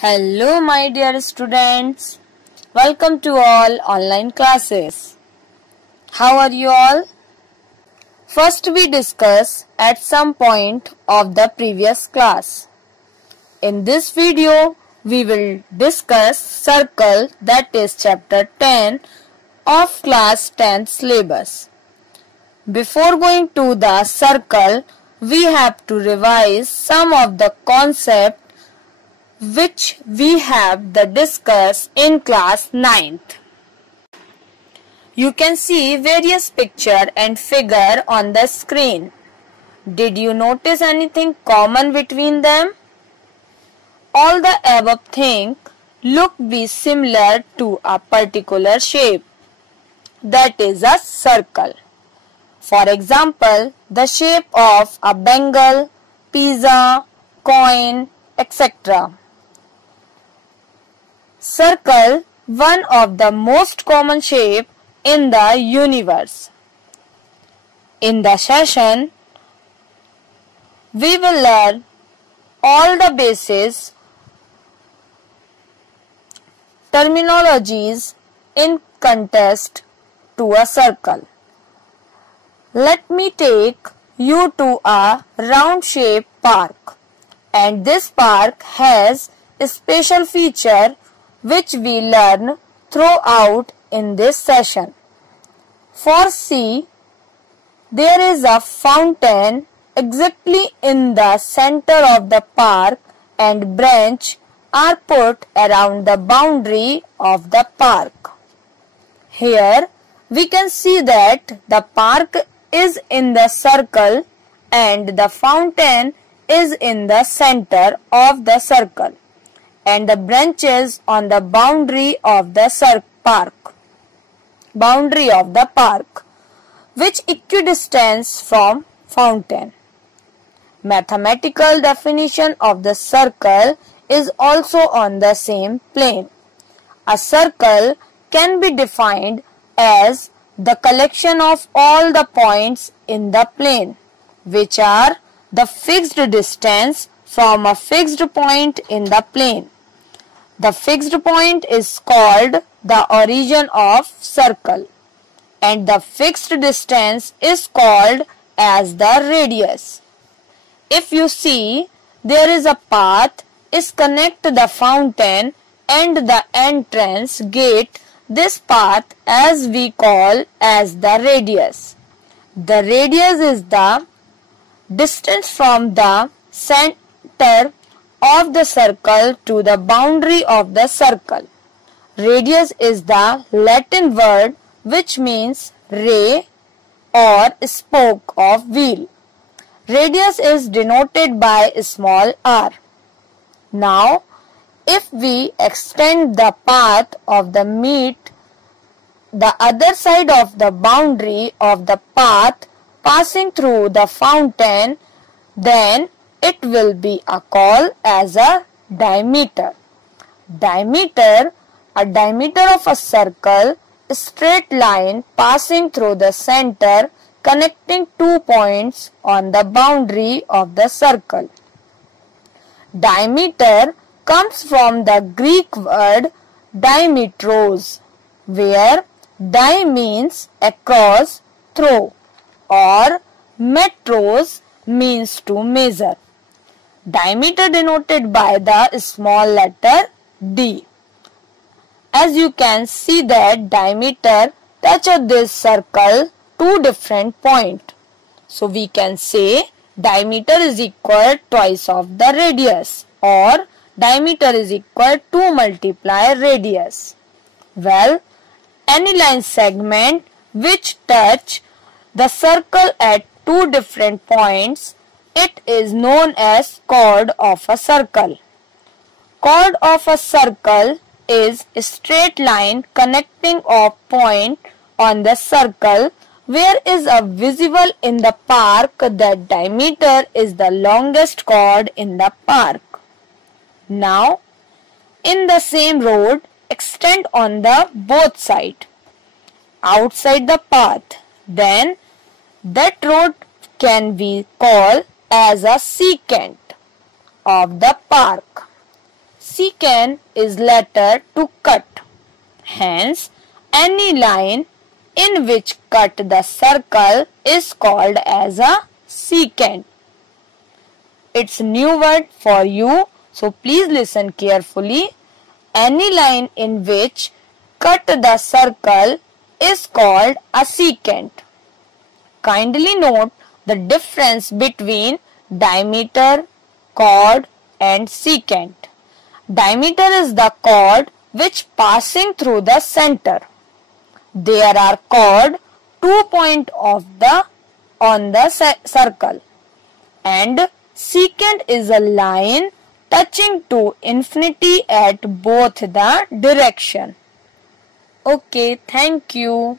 Hello my dear students, welcome to all online classes. How are you all? First we discuss at some point of the previous class. In this video we will discuss circle, that is chapter 10 of class 10th syllabus. Before going to the circle, we have to revise some of the concepts which we have discussed in class 9th. You can see various picture and figure on the screen. Did you notice anything common between them? All the above things look be similar to a particular shape, that is a circle. For example, the shape of a bangle, pizza, coin, etc. Circle, one of the most common shape in the universe. In the session, we will learn all the basis terminologies in context to a circle. Let me take you to a round-shaped park, and this park has a special feature which we learn throughout in this session. For see, there is a fountain exactly in the center of the park, and branches are put around the boundary of the park. Here we can see that the park is in the circle and the fountain is in the center of the circle, and the branches on the boundary of the park, which equidistance from fountain. Mathematical definition of the circle is also on the same plane. A circle can be defined as the collection of all the points in the plane, which are the fixed distance from a fixed point in the plane. The fixed point is called the origin of circle, and the fixed distance is called as the radius. If you see, there is a path is connect the fountain and the entrance gate. This path as we call as the radius. The radius is the distance from the center of the circle to the boundary of the circle. Radius is the Latin word which means ray or spoke of wheel. Radius is denoted by small r. Now, if we extend the path of the meet the other side of the boundary of the path passing through the fountain, then it will be called as a diameter. A diameter of a circle, a straight line passing through the center connecting 2 points on the boundary of the circle. Diameter comes from the Greek word diametros, where di means across, through, or metros means to measure. Diameter denoted by the small letter d. As you can see that diameter touches this circle 2 different points. So we can say diameter is equal twice of the radius, or diameter is equal to multiply radius. Well, any line segment which touch the circle at 2 different points, it is known as chord of a circle. Chord of a circle is a straight line connecting a point on the circle where is a visible in the park. That diameter is the longest chord in the park. Now, in the same road, extend on the both side outside the path, then that road can be called as a secant of the park. secant is later to cut. Hence, any line in which cut the circle is called as a secant. It's new word for you, so please listen carefully. Any line in which cut the circle is called a secant. Kindly note the difference between diameter, chord and secant. Diameter is the chord which passing through the center. There are chord 2 points on the circle, and secant is a line touching to infinity at both the direction. Okay, thank you.